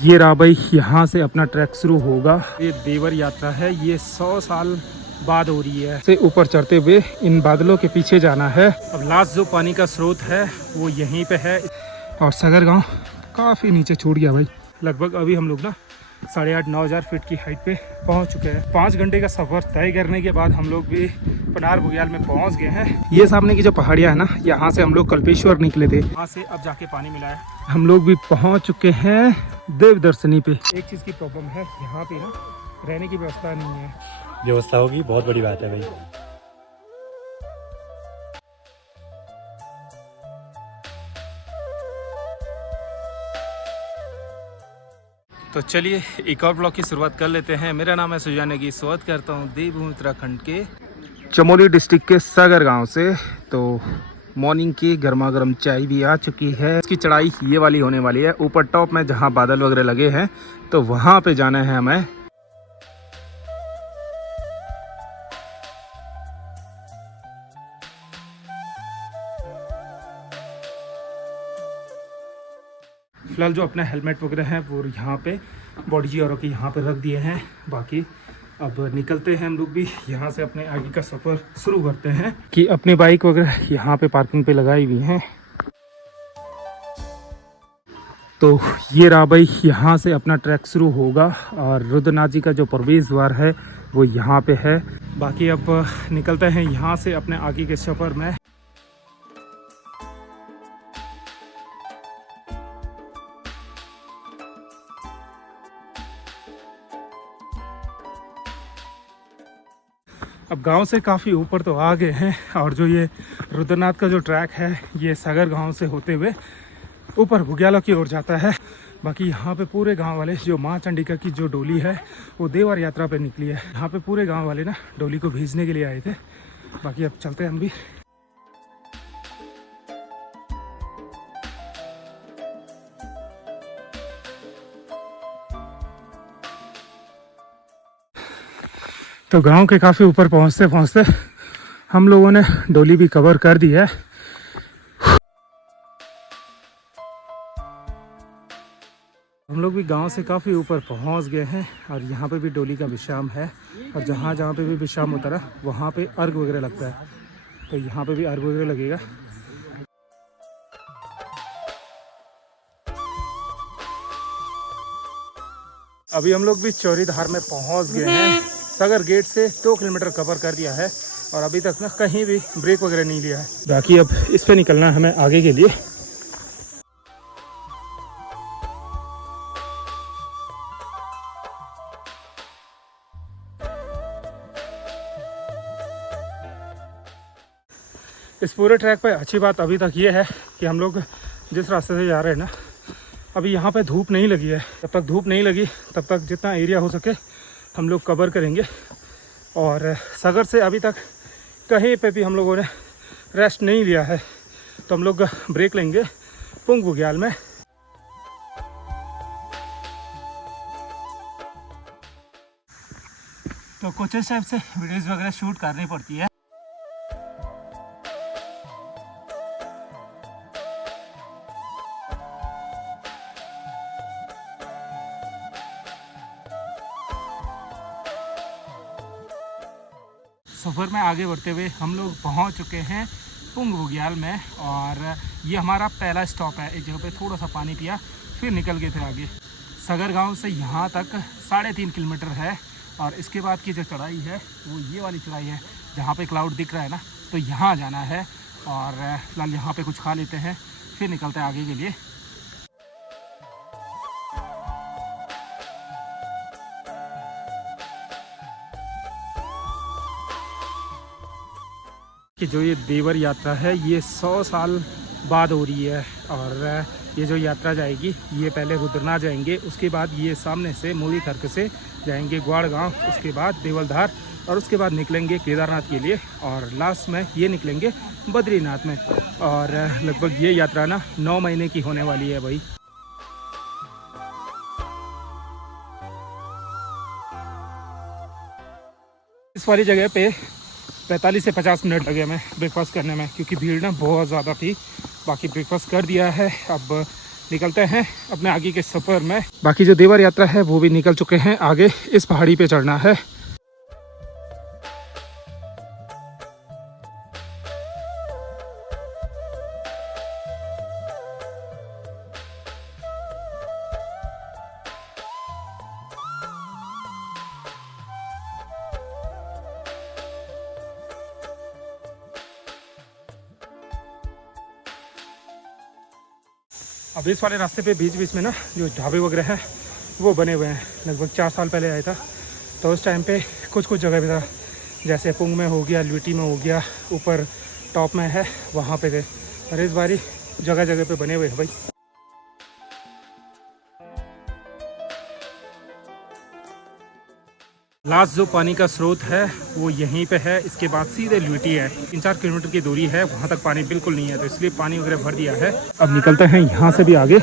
ये रहा भाई, यहाँ से अपना ट्रैक शुरू होगा। ये देवर यात्रा है, ये 100 साल बाद हो रही है। से ऊपर चढ़ते हुए इन बादलों के पीछे जाना है। अब लास्ट जो पानी का स्रोत है वो यहीं पे है। और सगर गांव काफ़ी नीचे छूट गया भाई। लगभग अभी हम लोग ना 8,500-9 हज़ार फीट की हाइट पे पहुंच चुके हैं। 5 घंटे का सफ़र तय करने के बाद हम लोग भी पनार बुग्याल में पहुंच गए हैं। ये सामने की जो पहाड़ियाँ है ना, यहाँ से हम लोग कल्पेश्वर निकले थे, वहाँ से अब जाके पानी मिला है। हम लोग भी पहुंच चुके हैं देवदर्शनी पे। एक चीज़ की प्रॉब्लम है, यहाँ पे ना रहने की व्यवस्था नहीं है। व्यवस्था होगी, बहुत बड़ी बात है भाई। तो चलिए एक और ब्लॉग की शुरुआत कर लेते हैं। मेरा नाम है सुजान की, स्वागत करता हूँ देवभूमि उत्तराखंड के चमोली डिस्ट्रिक्ट के सागर गांव से। तो मॉर्निंग की गर्मा गर्म चाय भी आ चुकी है। इसकी चढ़ाई ये वाली होने वाली है, ऊपर टॉप में जहाँ बादल वगैरह लगे हैं तो वहाँ पे जाना है हमें। फिलहाल जो अपने हेलमेट वगैरह हैं वो यहाँ पे बॉडी और के यहाँ पे रख दिए हैं। बाकी अब निकलते हैं हम लोग भी यहाँ से, अपने आगे का सफ़र शुरू करते हैं। कि अपनी बाइक वगैरह यहाँ पे पार्किंग पे लगाई हुई हैं। तो ये रहा भाई, यहाँ से अपना ट्रैक शुरू होगा और रुद्रनाथ जी का जो प्रवेश द्वार है वो यहाँ पे है। बाकी अब निकलते हैं यहाँ से अपने आगे के सफ़र में। अब गांव से काफ़ी ऊपर तो आ गए हैं और जो ये रुद्रनाथ का जो ट्रैक है ये सागर गांव से होते हुए ऊपर बुग्यालों की ओर जाता है। बाकी यहाँ पे पूरे गांव वाले, जो माँ चंडिका की जो डोली है वो देवर यात्रा पे निकली है। यहाँ पे पूरे गांव वाले ना डोली को भेजने के लिए आए थे। बाकी अब चलते हैं हम भी। तो गांव के काफ़ी ऊपर पहुंचते पहुंचते हम लोगों ने डोली भी कवर कर दी है। हम लोग भी गांव से काफ़ी ऊपर पहुंच गए हैं और यहाँ पे भी डोली का विश्राम है। और जहाँ जहाँ पे भी विश्राम होता है वहाँ पे अर्घ वगैरह लगता है, तो यहाँ पे भी अर्घ वगैरह लगेगा। अभी हम लोग भी चौरीधार में पहुँच गए हैं। सागर गेट से 2 किलोमीटर कवर कर दिया है और अभी तक ना कहीं भी ब्रेक वगैरह नहीं लिया है। बाकी अब इस पे निकलना है हमें आगे के लिए। इस पूरे ट्रैक पे अच्छी बात अभी तक ये है कि हम लोग जिस रास्ते से जा रहे हैं ना, अभी यहाँ पे धूप नहीं लगी है। जब तक धूप नहीं लगी तब तक जितना एरिया हो सके हम लोग कवर करेंगे। और सागर से अभी तक कहीं पे भी हम लोगों ने रेस्ट नहीं लिया है, तो हम लोग ब्रेक लेंगे पुंग बुग्याल में। तो कुछ इस टाइप से वीडियोस वगैरह शूट करनी पड़ती है। सफ़र में आगे बढ़ते हुए हम लोग पहुंच चुके हैं पुंग बुग्याल में। और ये हमारा पहला स्टॉप है। एक जगह पे थोड़ा सा पानी पिया, फिर निकल गए थे आगे। सागर गांव से यहाँ तक 3.5 किलोमीटर है। और इसके बाद की जो चढ़ाई है वो ये वाली चढ़ाई है, जहाँ पे क्लाउड दिख रहा है ना, तो यहाँ जाना है। और फिलहाल यहाँ पे कुछ खा लेते हैं, फिर निकलते हैं आगे के लिए। कि जो ये देवर यात्रा है ये 100 साल बाद हो रही है। और ये जो यात्रा जाएगी ये पहले रुद्रनाथ जाएंगे, उसके बाद ये सामने से मूरी खर्क से जाएंगे ग्वाड़ गाँव, उसके बाद देवलधार, और उसके बाद निकलेंगे केदारनाथ के लिए, और लास्ट में ये निकलेंगे बद्रीनाथ में। और लगभग ये यात्रा ना 9 महीने की होने वाली है भाई। इस वाली जगह पे 45 से 50 मिनट लगे हमें ब्रेकफास्ट करने में, क्योंकि भीड़ ना बहुत ज़्यादा थी। बाकी ब्रेकफास्ट कर दिया है। अब निकलते हैं अपने आगे के सफ़र में। बाकी जो देवर यात्रा है वो भी निकल चुके हैं, आगे इस पहाड़ी पे चढ़ना है। अब इस वाले रास्ते पे बीच बीच में ना जो ढाबे वगैरह हैं वो बने हुए हैं। लगभग 4 साल पहले आया था तो उस टाइम पे कुछ कुछ जगह पे था, जैसे पुंग में हो गया, ल्यूटी में हो गया, ऊपर टॉप में है वहाँ पे थे। और इस बारी जगह जगह पे बने हुए हैं भाई। लास्ट जो पानी का स्रोत है वो यहीं पे है, इसके बाद सीधे ल्यूटी है। 3-4 किलोमीटर की दूरी है, वहाँ तक पानी बिल्कुल नहीं है, तो इसलिए पानी वगैरह भर दिया है। अब निकलते हैं यहाँ से भी आगे।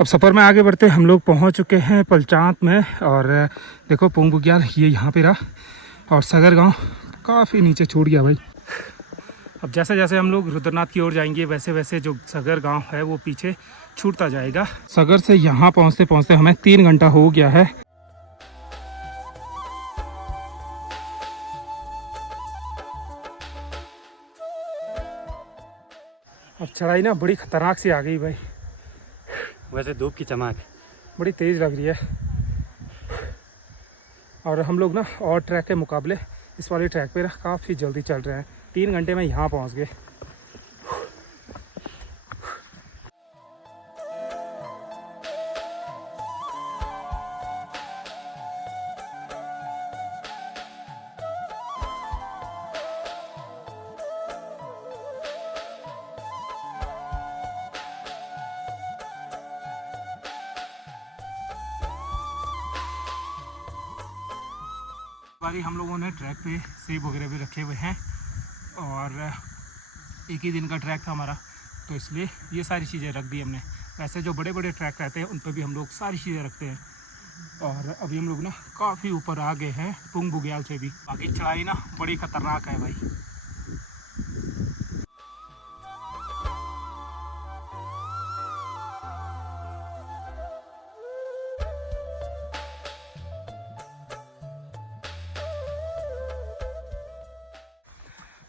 अब सफ़र में आगे बढ़ते हम लोग पहुँच चुके हैं पलचांत में। और देखो पुंग बुग्याल ये यहाँ पे रहा, और सगर गांव काफ़ी नीचे छूट गया भाई। अब जैसे जैसे हम लोग रुद्रनाथ की ओर जाएंगे वैसे वैसे जो सगर गांव है वो पीछे छूटता जाएगा। सगर से यहाँ पहुँचते पहुँचते हमें 3 घंटा हो गया है। अब चढ़ाई ना बड़ी खतरनाक सी आ गई भाई, वैसे धूप की चमक बड़ी तेज़ लग रही है। और हम लोग ना और ट्रैक के मुकाबले इस वाले ट्रैक पे ना काफ़ी जल्दी चल रहे हैं। 3 घंटे में यहाँ पहुँच गए। बारी हम लोगों ने ट्रैक पे सेब वगैरह भी रखे हुए हैं, और एक ही दिन का ट्रैक था हमारा, तो इसलिए ये सारी चीज़ें रख दी हमने। वैसे जो बड़े बड़े ट्रैक रहते हैं उन पर भी हम लोग सारी चीज़ें रखते हैं। और अभी हम लोग ना काफ़ी ऊपर आ गए हैं पुंग बुग्याल से भी। बाकी चढ़ाई ना बड़ी ख़तरनाक है भाई।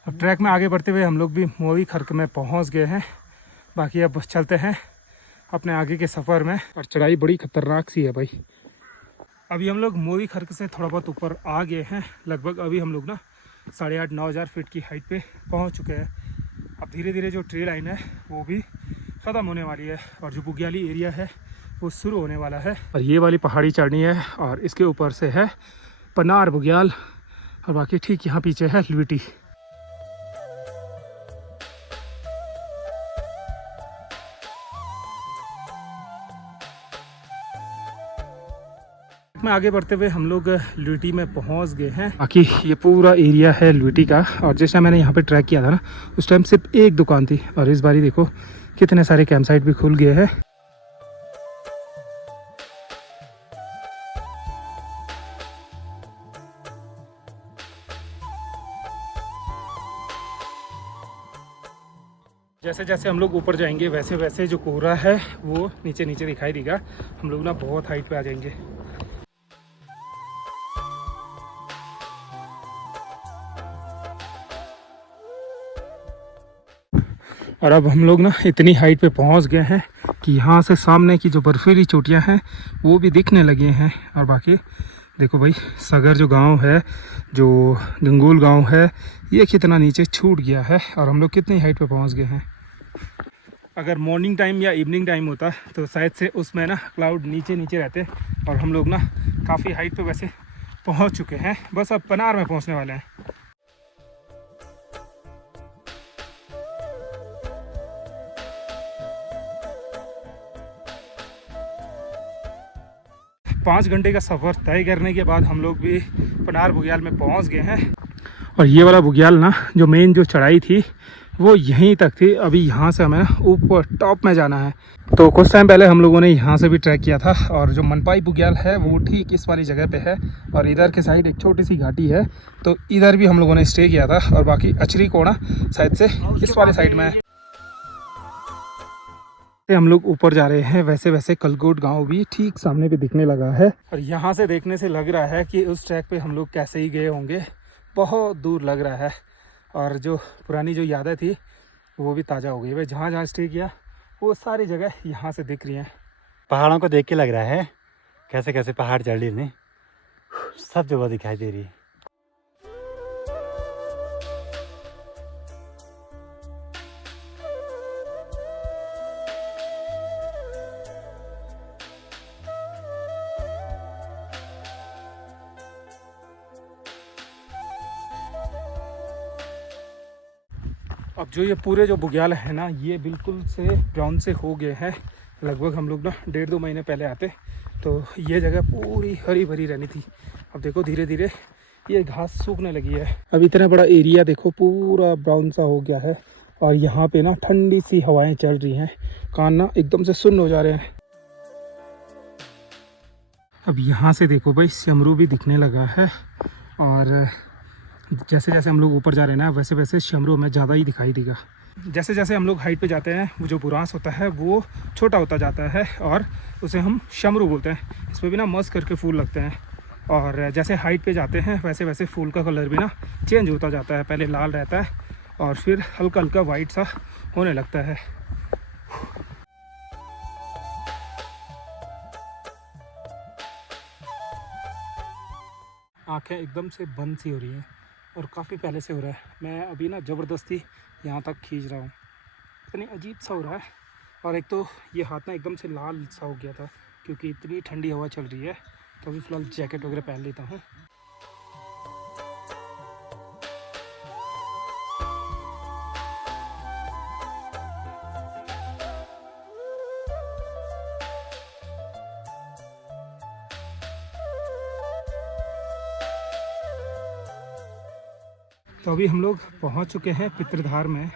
अब ट्रैक में आगे बढ़ते हुए हम लोग भी मोवी खर्क में पहुंच गए हैं। बाकी अब चलते हैं अपने आगे के सफ़र में। और चढ़ाई बड़ी ख़तरनाक सी है भाई। अभी हम लोग मोवी खर्क से थोड़ा बहुत ऊपर आ गए हैं। लगभग अभी हम लोग ना 8,500-9,000 हज़ार फीट की हाइट पे पहुंच चुके हैं। अब धीरे धीरे जो ट्रेल लाइन है वो भी ख़त्म होने वाली है, और जो बुग्याली एरिया है वो शुरू होने वाला है। और ये वाली पहाड़ी चढ़नी है, और इसके ऊपर से है पनार बुग्याल, और बाकी ठीक यहाँ पीछे है ल्यूटी। में आगे बढ़ते हुए हम लोग ल्यूटी में पहुंच गए हैं। बाकी ये पूरा एरिया है ल्यूटी का। और जिस टाइम मैंने यहाँ पे ट्रैक किया था ना उस टाइम सिर्फ एक दुकान थी, और इस बारी देखो कितने सारे कैंप साइट भी खुल गए हैं। जैसे जैसे हम लोग ऊपर जाएंगे वैसे वैसे जो कोहरा है वो नीचे नीचे दिखाई देगा। हम लोग ना बहुत हाइट पे आ जाएंगे। और अब हम लोग ना इतनी हाइट पे पहुंच गए हैं कि यहाँ से सामने की जो बर्फीली चोटियाँ हैं वो भी दिखने लगे हैं। और बाकी देखो भाई सगर जो गांव है, जो गंगोल गांव है, ये कितना नीचे छूट गया है, और हम लोग कितनी हाइट पे पहुंच गए हैं। अगर मॉर्निंग टाइम या इवनिंग टाइम होता तो शायद से उसमें ना क्लाउड नीचे नीचे रहते, और हम लोग ना काफ़ी हाइट पे वैसे पहुंच चुके हैं। बस अब पनार में पहुंचने वाले हैं। 5 घंटे का सफ़र तय करने के बाद हम लोग भी पनार बुग्याल में पहुंच गए हैं। और ये वाला बुग्याल ना जो मेन जो चढ़ाई थी वो यहीं तक थी। अभी यहाँ से हमें ना ऊपर टॉप में जाना है। तो कुछ टाइम पहले हम लोगों ने यहाँ से भी ट्रैक किया था और जो मनपाई बुग्याल है वो ठीक इस वाली जगह पे है और इधर के साइड एक छोटी सी घाटी है, तो इधर भी हम लोगों ने स्टे किया था। और बाकी अचरी कोना शायद से इस वाले साइड में है। हम लोग ऊपर जा रहे हैं, वैसे वैसे कलगोट गांव भी ठीक सामने पे दिखने लगा है और यहाँ से देखने से लग रहा है कि उस ट्रैक पे हम लोग कैसे ही गए होंगे, बहुत दूर लग रहा है। और जो पुरानी जो यादें थी वो भी ताज़ा हो गई। भाई जहाँ जहाँ स्टे किया वो सारी जगह यहाँ से दिख रही हैं। पहाड़ों को देख के लग रहा है कैसे कैसे पहाड़ चढ़ रही है, सब जगह दिखाई दे रही है। अब जो ये पूरे जो बुग्याल है ना, ये बिल्कुल से ब्राउन से हो गए हैं। लगभग हम लोग ना 1.5-2 महीने पहले आते तो ये जगह पूरी हरी भरी रहनी थी। अब देखो धीरे धीरे ये घास सूखने लगी है। अब इतना बड़ा एरिया देखो पूरा ब्राउन सा हो गया है और यहाँ पे ना ठंडी सी हवाएं चल रही हैं, कान ना एकदम से सुन्न हो जा रहे हैं। अब यहाँ से देखो भाई शमरू भी दिखने लगा है और जैसे जैसे हम लोग ऊपर जा रहे हैं ना, वैसे वैसे शमरू हमें ज़्यादा ही दिखाई देगा। जैसे जैसे हम लोग हाइट पे जाते हैं वो जो बुरांस होता है वो छोटा होता जाता है और उसे हम शमरू बोलते हैं। इस पर भी ना मस्त करके फूल लगते हैं और जैसे हाइट पे जाते हैं वैसे वैसे फूल का कलर भी ना चेंज होता जाता है। पहले लाल रहता है और फिर हल्का हल्का वाइट सा होने लगता है। आँखें एकदम से बंद सी हो रही हैं और काफ़ी पहले से हो रहा है। मैं अभी ना ज़बरदस्ती यहाँ तक खींच रहा हूँ, इतनी अजीब सा हो रहा है। और एक तो ये हाथ ना एकदम से लाल सा हो गया था क्योंकि इतनी ठंडी हवा चल रही है। तो अभी फ़िलहाल जैकेट वगैरह पहन लेता हूँ। तो अभी हम लोग पहुंच चुके हैं पितृधार में।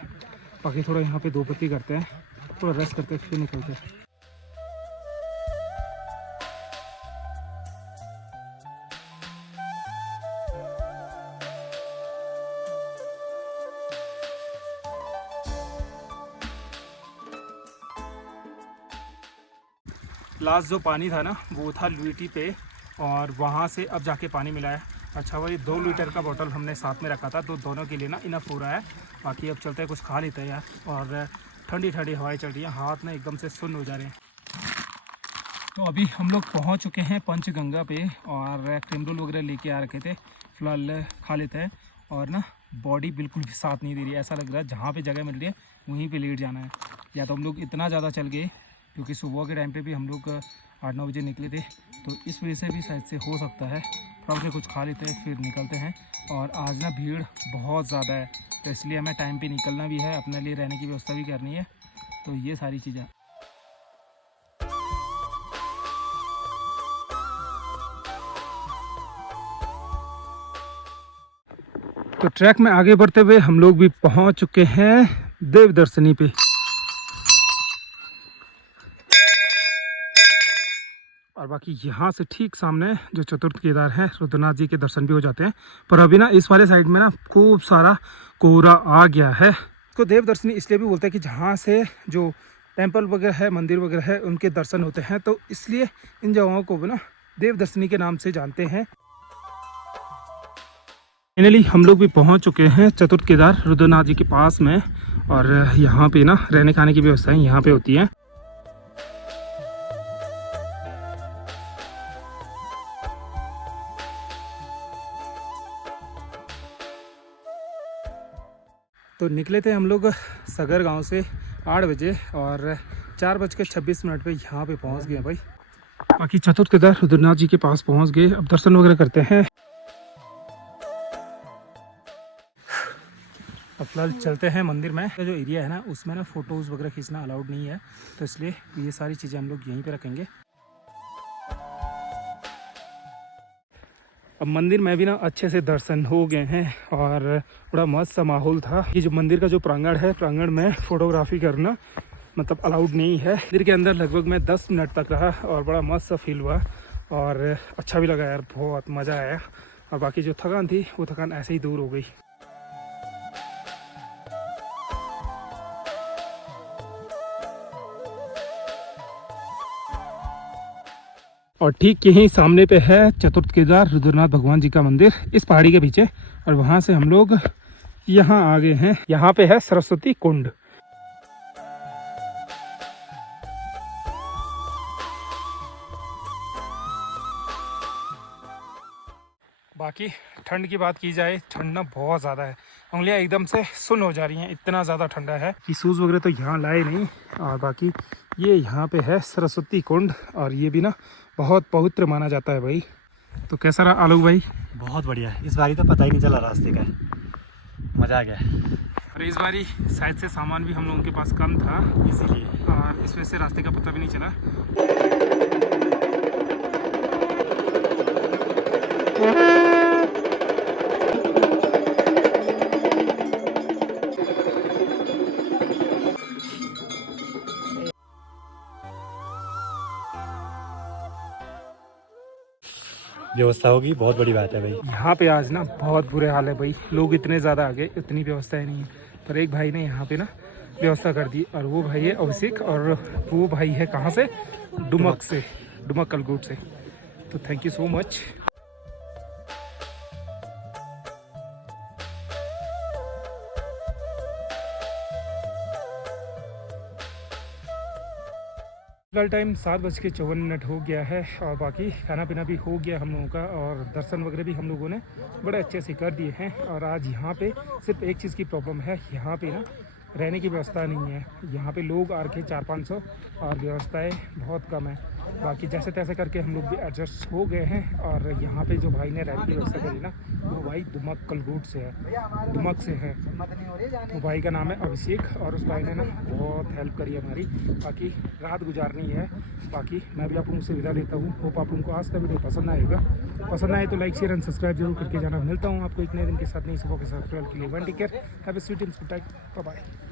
बाकी थोड़ा यहाँ पे 2 पत्ती करते हैं, थोड़ा रेस्ट करते हैं, फिर निकलते हैं। लास्ट जो पानी था ना वो था लुईटी पे और वहाँ से अब जाके पानी मिला है। अच्छा वही 2 लीटर का बोतल हमने साथ में रखा था तो दोनों के लिए ना इनफ हो रहा है। बाकी अब चलते हैं, कुछ खा लेते हैं यार। और ठंडी ठंडी हवाएं चल रही हैं, हाथ ना एकदम से सुन्न हो जा रहे हैं। तो अभी हम लोग पहुंच चुके हैं पंचगंगा पे और क्रीम रोल वगैरह लेके आ रखे थे। फिलहाल खा लेते हैं और ना बॉडी बिल्कुल भी साथ नहीं दे रही है। ऐसा लग रहा है जहाँ पे जगह मिल रही है वहीं पे लेट जाना है। या तो हम लोग इतना ज़्यादा चल गए क्योंकि सुबह के टाइम पे भी हम लोग 8-9 बजे निकले थे, तो इस वजह से भी शायद से हो सकता है। थोड़ा से कुछ खा लेते हैं फिर निकलते हैं। और आज ना भीड़ बहुत ज़्यादा है तो इसलिए हमें टाइम पे निकलना भी है, अपने लिए रहने की व्यवस्था भी करनी है। तो ये सारी चीज़ें। तो ट्रैक में आगे बढ़ते हुए हम लोग भी पहुंच चुके हैं देवदर्शनी पे। और बाकी यहाँ से ठीक सामने जो चतुर्थ केदार है रुद्रनाथ जी के दर्शन भी हो जाते हैं। पर अभी ना इस वाले साइड में ना खूब सारा कोहरा आ गया है। इसको देवदर्शनी इसलिए भी बोलते हैं कि जहाँ से जो टेम्पल वगैरह है, मंदिर वगैरह है, उनके दर्शन होते हैं, तो इसलिए इन जगहों को भी ना देवदर्शनी के नाम से जानते हैं। फाइनली हम लोग भी पहुंच चुके हैं चतुर्थ केदार रुद्रनाथ जी के पास में और यहाँ पे ना रहने खाने की व्यवस्थाएं यहाँ पे होती हैं। तो निकले थे हम लोग सगर गांव से 8 बजे और 4:26 पे यहाँ पे पहुँच गए भाई। बाकी चतुर्थ केदार रुद्रनाथ जी के पास पहुँच गए। अब दर्शन वगैरह करते हैं। अब फिलहाल चलते हैं मंदिर में। जो एरिया है ना उसमें ना फ़ोटोज़ वगैरह खींचना अलाउड नहीं है, तो इसलिए ये सारी चीज़ें हम लोग यहीं पे रखेंगे। अब मंदिर में भी ना अच्छे से दर्शन हो गए हैं और बड़ा मस्त सा माहौल था। ये जो मंदिर का जो प्रांगण है, प्रांगण में फोटोग्राफी करना मतलब अलाउड नहीं है। मंदिर के अंदर लगभग मैं 10 मिनट तक रहा और बड़ा मस्त सा फील हुआ और अच्छा भी लगा यार, बहुत मज़ा आया। और बाकी जो थकान थी वो थकान ऐसे ही दूर हो गई। और ठीक यहीं सामने पे है चतुर्थ केदार रुद्रनाथ भगवान जी का मंदिर, इस पहाड़ी के पीछे। और वहाँ से हम लोग यहाँ आ गए हैं। यहाँ पे है सरस्वती कुंड। बाकी ठंड की बात की जाए, ठंड ना बहुत ज़्यादा है, उंगलियां एकदम से सुन्न हो जा रही हैं, इतना ज़्यादा ठंडा है कि शूज़ वगैरह तो यहाँ लाए नहीं। और बाकी ये यहाँ पे है सरस्वती कुंड और ये भी ना बहुत पवित्र माना जाता है भाई। तो कैसा रहा आलोक भाई? बहुत बढ़िया, इस बारी तो पता ही नहीं चला रास्ते का, मज़ा आ गया। और इस बारी शायद से सामान भी हम लोगों के पास कम था, इसीलिए और इस वजह से रास्ते का पता भी नहीं चला। व्यवस्था होगी, बहुत बड़ी बात है भाई। यहाँ पे आज ना बहुत बुरे हाल है भाई, लोग इतने ज़्यादा आ गए, इतनी व्यवस्थाएं नहीं है। पर एक भाई ने यहाँ पे ना व्यवस्था कर दी और वो भाई है अभिषेक और वो भाई है कहाँ से? डुमक से, डुमक कलगुट से। तो थैंक यू सो मच। फिलहाल टाइम 7:54 हो गया है और बाकी खाना पीना भी हो गया हम लोगों का और दर्शन वगैरह भी हम लोगों ने बड़े अच्छे से कर दिए हैं। और आज यहाँ पे सिर्फ एक चीज़ की प्रॉब्लम है, यहाँ पे ना रहने की व्यवस्था नहीं है। यहाँ पे लोग आ रखे 400-500 और व्यवस्थाएं बहुत कम है। बाकी जैसे तैसे करके हम लोग भी एडजस्ट हो गए हैं। और यहाँ पे जो भाई ने रहने की व्यवस्था करी ना, वो भाई दुमक कलगुट से है, दुमक से है। वो भाई का नाम है अभिषेक और उस भाई ने ना बहुत हेल्प करी हमारी। बाकी रात गुजारनी है। बाकी मैं भी आप लोगों से विदा लेता हूँ। होप आप लोगों को आज का वीडियो पसंद आएगा। पसंद आए तो लाइक शेयर एंड सब्सक्राइब जरूर करके जाना। मिलता हूँ आपको एक नए दिन के साथ, नई सुबह के साथ। के लिए one take care, have a sweet and good night, bye bye.